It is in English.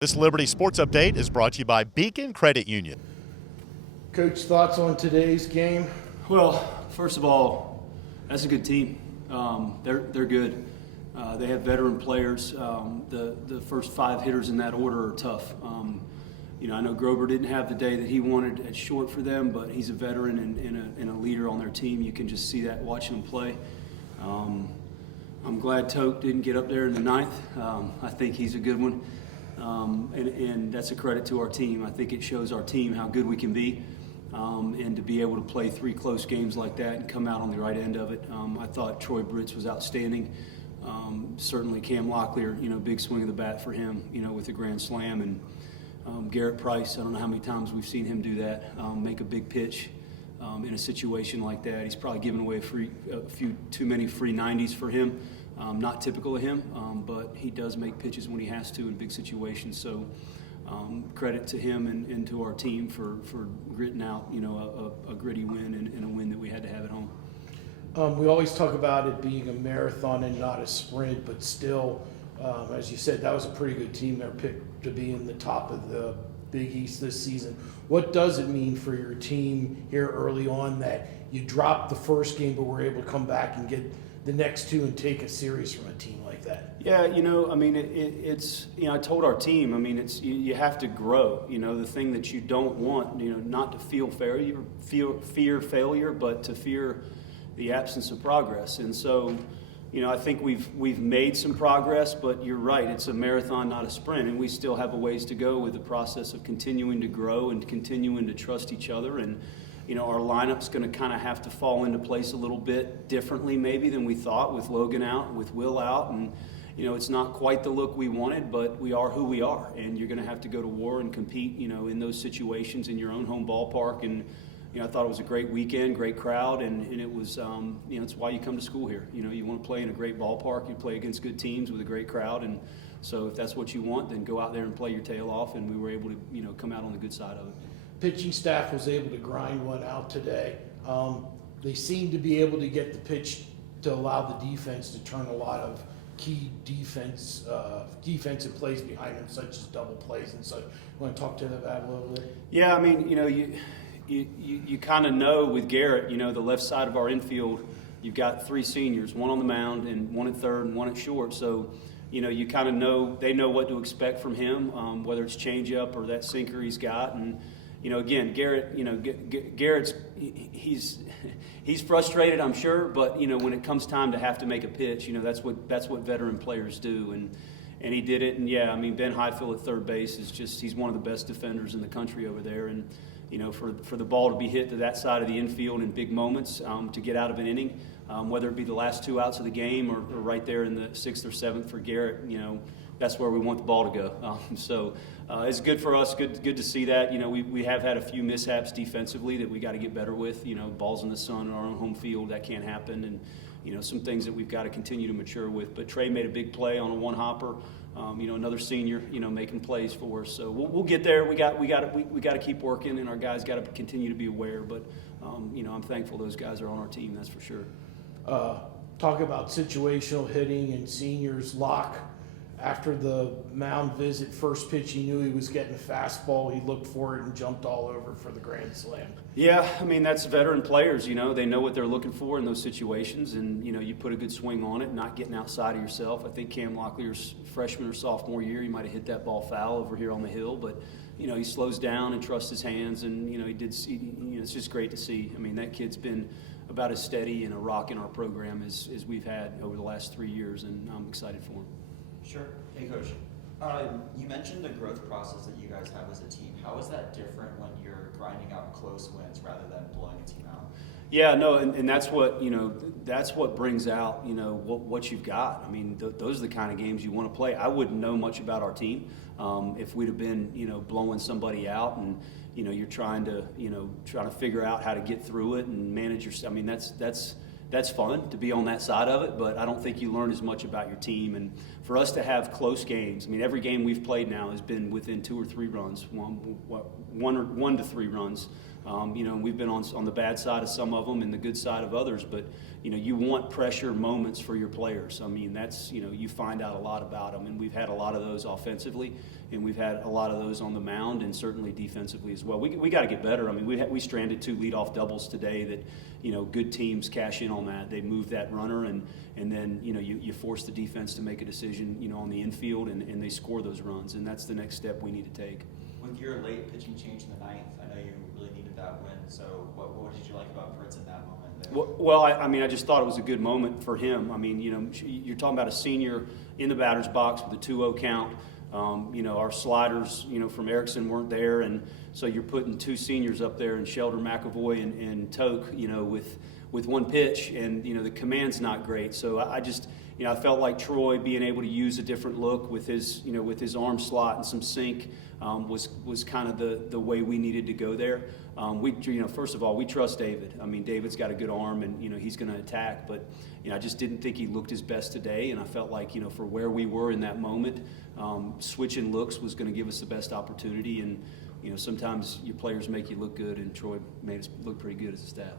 This Liberty Sports Update is brought to you by Beacon Credit Union. Coach, thoughts on today's game? Well, first of all, that's a good team. They're good. They have veteran players. The first five hitters in that order are tough. I know Grover didn't have the day that he wanted at short for them, but he's a veteran and a leader on their team. You can just see that watching him play. I'm glad Toke didn't get up there in the ninth. I think he's a good one. And that's a credit to our team. I think it shows our team how good we can be, and to be able to play three close games like that and come out on the right end of it. I thought Troy Britz was outstanding. Certainly Cam Locklear, big swing of the bat for him, with the grand slam. And Garrett Price, I don't know how many times we've seen him do that, make a big pitch in a situation like that. He's probably given away a few too many free 90s for him. Not typical of him, but he does make pitches when he has to in big situations. So credit to him and to our team for gritting out, a gritty win and a win that we had to have at home. We always talk about it being a marathon and not a sprint, but still, as you said, that was a pretty good team. They're picked to be in the top of the Big East this season. What does it mean for your team here early on that you dropped the first game but were able to come back and get the next two and take a series from a team like that? Yeah, it's I told our team, it's you have to grow. The thing that you don't want, not to fear failure, but to fear the absence of progress. And so, I think we've made some progress, but you're right, it's a marathon, not a sprint, and we still have a ways to go with the process of continuing to grow and continuing to trust each other. And our lineup's going to kind of have to fall into place a little bit differently maybe than we thought, with Logan out, with Will out, and it's not quite the look we wanted, but we are who we are, and you're going to have to go to war and compete, in those situations in your own home ballpark. And I thought it was a great weekend, great crowd, and it was, it's why you come to school here. You want to play in a great ballpark, you play against good teams with a great crowd, and so if that's what you want, then go out there and play your tail off, and we were able to, come out on the good side of it. Pitching staff was able to grind one out today. They seemed to be able to get the pitch to allow the defense to turn a lot of key defensive plays behind them, such as double plays and such. Want to talk to them about that a little bit? Yeah, you kind of know with Garrett, the left side of our infield, you've got three seniors, one on the mound and one at third and one at short. So, you kind of know, they know what to expect from him, whether it's changeup or that sinker he's got. And, again, Garrett, Garrett's, he's frustrated, I'm sure, but, when it comes time to have to make a pitch, that's what veteran players do. And he did it. And yeah, Ben Highfield at third base is just, he's one of the best defenders in the country over there. And, for the ball to be hit to that side of the infield in big moments, to get out of an inning, whether it be the last two outs of the game or right there in the sixth or seventh for Garrett, that's where we want the ball to go. So it's good for us, good to see that. We have had a few mishaps defensively that we got to get better with. Balls in the sun in our own home field, that can't happen. And, some things that we've got to continue to mature with. But Trey made a big play on a one-hopper. Another senior, making plays for us. So we'll get there. We got to keep working, and our guys got to continue to be aware. But I'm thankful those guys are on our team. That's for sure. Talk about situational hitting and seniors. Locke, after the mound visit, first pitch, he knew he was getting a fastball. He looked for it and jumped all over for the grand slam. Yeah, that's veteran players. They know what they're looking for in those situations, and you put a good swing on it, not getting outside of yourself. I think Cam Locklear's freshman or sophomore year, he might have hit that ball foul over here on the hill, but he slows down and trusts his hands, and he did. It's just great to see. That kid's been about as steady and a rock in our program as we've had over the last 3 years, and I'm excited for him. Sure. Hey, Coach. You mentioned the growth process that you guys have as a team. How is that different when you're grinding out close wins rather than blowing a team out? Yeah, no, and that's what that's what brings out what you've got. Those are the kind of games you want to play. I wouldn't know much about our team if we'd have been blowing somebody out, and you're trying to figure out how to get through it and manage your. That's fun to be on that side of it, but I don't think you learn as much about your team. And for us to have close games, every game we've played now has been within 2 or 3 runs, one to 3 runs. You know, we've been on the bad side of some of them and the good side of others, but you know, you want pressure moments for your players. I mean, that's, you know, you find out a lot about them, and we've had a lot of those offensively, and we've had a lot of those on the mound, and certainly defensively as well. We got to get better. I mean, we stranded 2 leadoff doubles today that, you know, good teams cash in on that. They move that runner, and then, you know, you force the defense to make a decision, you know, on the infield, and they score those runs, and that's the next step we need to take. With your late pitching change in the 9th, I know you really needed that win. So what did you like about Fritz in that moment there? Well, I mean, I just thought it was a good moment for him. I mean, you know, you're talking about a senior in the batter's box with a 2-0 count. You know, our sliders, you know, from Erickson weren't there, and so you're putting 2 seniors up there, and Shelder McAvoy and Toke, you know, with 1 pitch, and you know, the command's not great. So I just, you know, I felt like Troy being able to use a different look with his, you know, with his arm slot and some sink was kind of the way we needed to go there. You know, first of all, we trust David. I mean, David's got a good arm, and you know, he's going to attack. But you know, I just didn't think he looked his best today, and I felt like, you know, for where we were in that moment, switching looks was going to give us the best opportunity. And you know, sometimes your players make you look good, and Troy made us look pretty good as a staff.